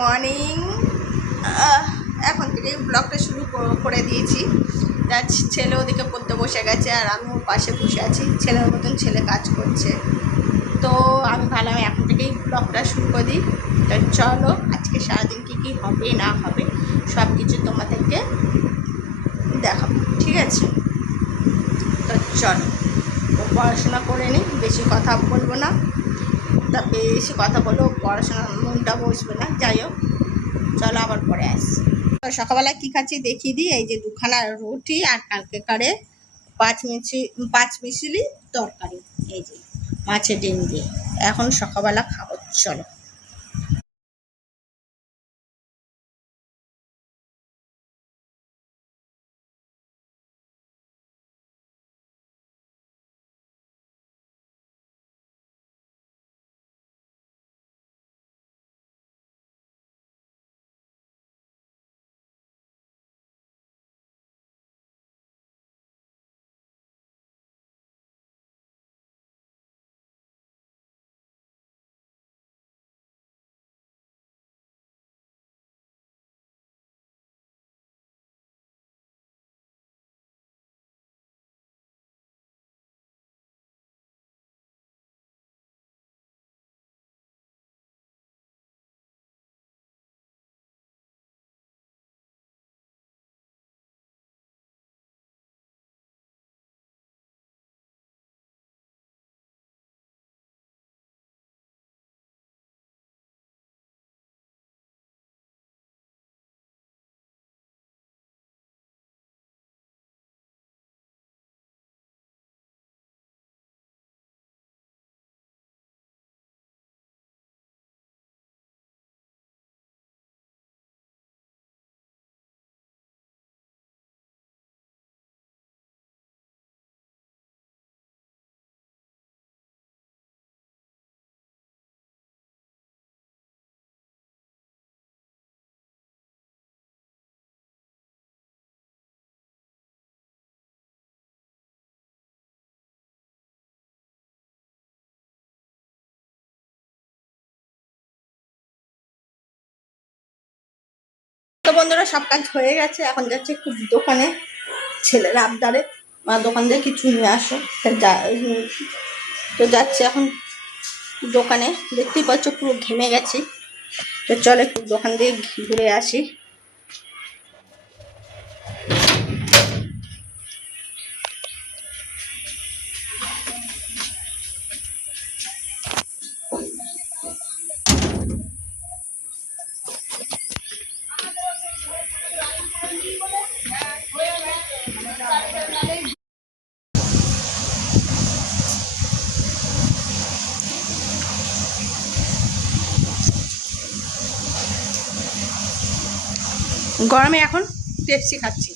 Morning. এখন থেকে ব্লগটা শুরু করে দিয়েছি। তার ছেলে ওদিকে পড়তে বসে গেছে আর আমি ওর পাশে বসে আছি, ছেলের মতন ছেলে কাজ করছে। তো আমি ভাবলাম এখন থেকেই ব্লগটা শুরু করে দিই। তো চলো আজকে সারাদিন কী কী হবে না হবে সব কিছু তোমাদেরকে দেখাবো, ঠিক আছে? তো চলো পড়াশোনা করে নিই, বেশি কথা বলবো না। তা বেশি কথা বললেও পড়াশোনার মনটা বসবে না। যাই হোক, চলো আবার পরে আসছি। সকালবেলায় কী খাচ্ছি দেখিয়ে দিই। এই যে দুখানা রুটি আর কালকে কারে পাঁচ মিশিলি তরকারি, এই যে মাছের ডিম দিয়ে এখন সকালবেলা খাবো। চলো। তো বন্ধুরা, সব কাজ হয়ে গেছে, এখন যাচ্ছে একটু দোকানে, ছেলের আবদারে মা দোকান দিয়ে কিছু নিয়ে আসো। তো যাচ্ছে এখন দোকানে। দেখতেই পাচ্ছ পুরো ঘেমে গেছি। তো চলো একটু দোকান দিয়ে ঘুরে আসি। গরমে এখন পেপসি খাচ্ছি।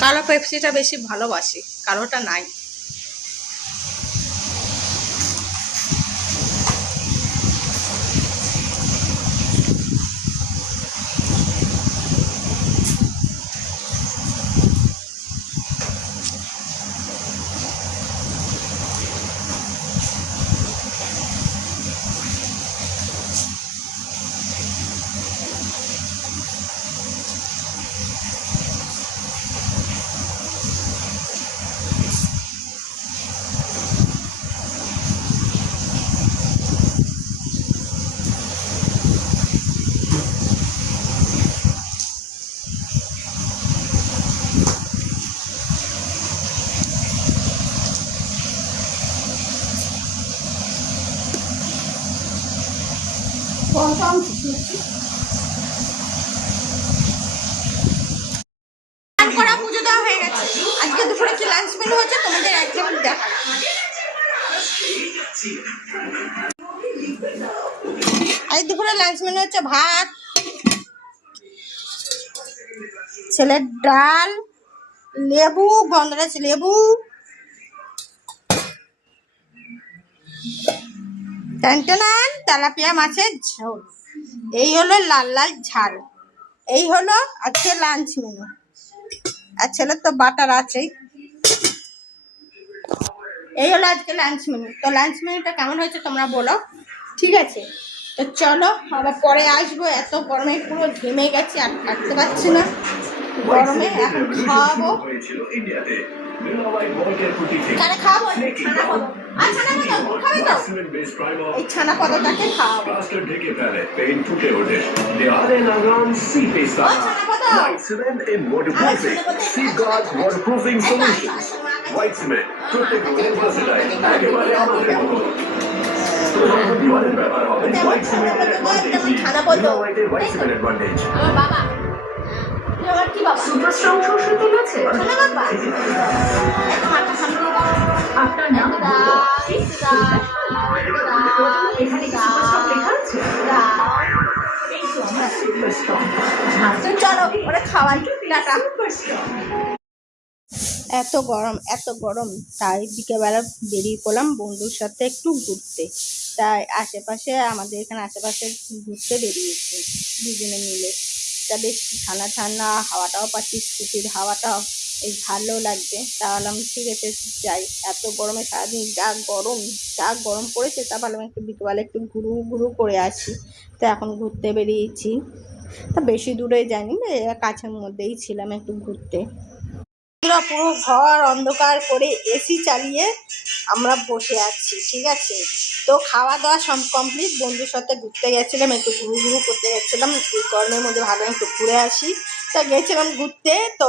কালো পেপসিটা বেশি ভালোবাসি, কালোটা নাই। পুজো দেওয়া হয়ে গেছে। আজকে দুপুরে কি লাঞ্চ মেনু হচ্ছে তোমাদের একদম দেখা। আজ দুপুরে লাঞ্চ মেনু হচ্ছে ভাত, ছেলের ডাল, লেবু, গন্ধরাজ লেবু, টানটানান তেলাপিয়া মাছের ঝোল, এই হলো লাল লাল ঝাল, এই হলো আজকে লাঞ্চ মেনু। আর ছেলের তো বাটার আছেই। এই হলো আজকে লাঞ্চ মেনু। তো লাঞ্চ মেনুটা কেমন হয়েছে তোমরা বলো, ঠিক আছে? তো চলো আবার পরে আসবো। এত গরমে পুরো ঘেমে গেছি, আর থাকতে পারছি না গরমে। এখন খাওয়াবো, কারে খাওয়াবো? ছানা পদ। আর ছানা পদ খাবে তো? এই ছানা পদটাকে খাওয়াবো। ও ছানা পদ। White cement, প্রত্যেক ভার্সেটাইল, একেবারে আমাদের মতো। White cement advantage, ছানা পদ। White cement advantage। আমার বাবা, আমার কি বাবা? সুপার স্ট্রং সরষের তেল আছে? ছানা বাবা। একটা মাথা সামনে দাও। আপনার নাম দাও, এখানে কি সুপার স্ট্রং লেখা আছে? এই তো আমার সুপার স্ট্রং। চলো ওরা খাওয়াই, টাটা। Super strong. এত গরম, তাই বিকেলবেলা বেরিয়ে পড়লাম বন্ধুর সাথে একটু ঘুরতে। তাই আশেপাশে, আমাদের এখানে আশেপাশে ঘুরতে বেরিয়েছি দুজনে মিলে। তা বেশ ঠান্ডা ঠান্ডা হাওয়াটাও পাচ্ছি, স্কুটির হাওয়াটাও বেশ ভালো লাগছে। তাহলে আমি ঠিক আছে যাই। এত গরমে সারাদিন যা গরম পড়েছে, তা ভালো একটু বিকেলবেলা একটু ঘুরু করে আসি। তা এখন ঘুরতে বেরিয়েছি। তা বেশি দূরে যাইনি, কাছের মধ্যেই ছিলাম একটু ঘুরতে। পুরো ঘর অন্ধকার করে এসি চালিয়ে আমরা বসে আছি, ঠিক আছে? তো খাওয়া দাওয়া সব কমপ্লিট। বন্ধুর সাথে ঘুরতে গেছিলাম, একটু ঘুরু করতে গেছিলাম এই গরমের মধ্যে, ভালো একটু ঘুরে আসি। তা গেছিলাম ঘুরতে, তো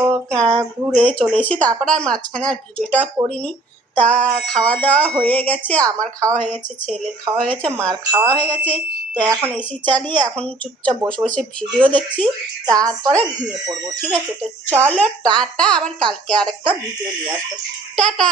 ঘুরে চলে এসেছি। তারপরে আর মাঝখানে আর ভিডিওটা করিনি। তা খাওয়া দাওয়া হয়ে গেছে, আমার খাওয়া হয়ে গেছে, ছেলের খাওয়া হয়ে গেছে, মার খাওয়া হয়ে গেছে। তো এখন এসি চালিয়ে এখন চুপচাপ বসে বসে ভিডিও দেখছি, তারপরে ঘুমিয়ে পড়বো, ঠিক আছে? তো চলো টাটা, আবার কালকে আরেকটা ভিডিও নিয়ে আসবো। টাটা।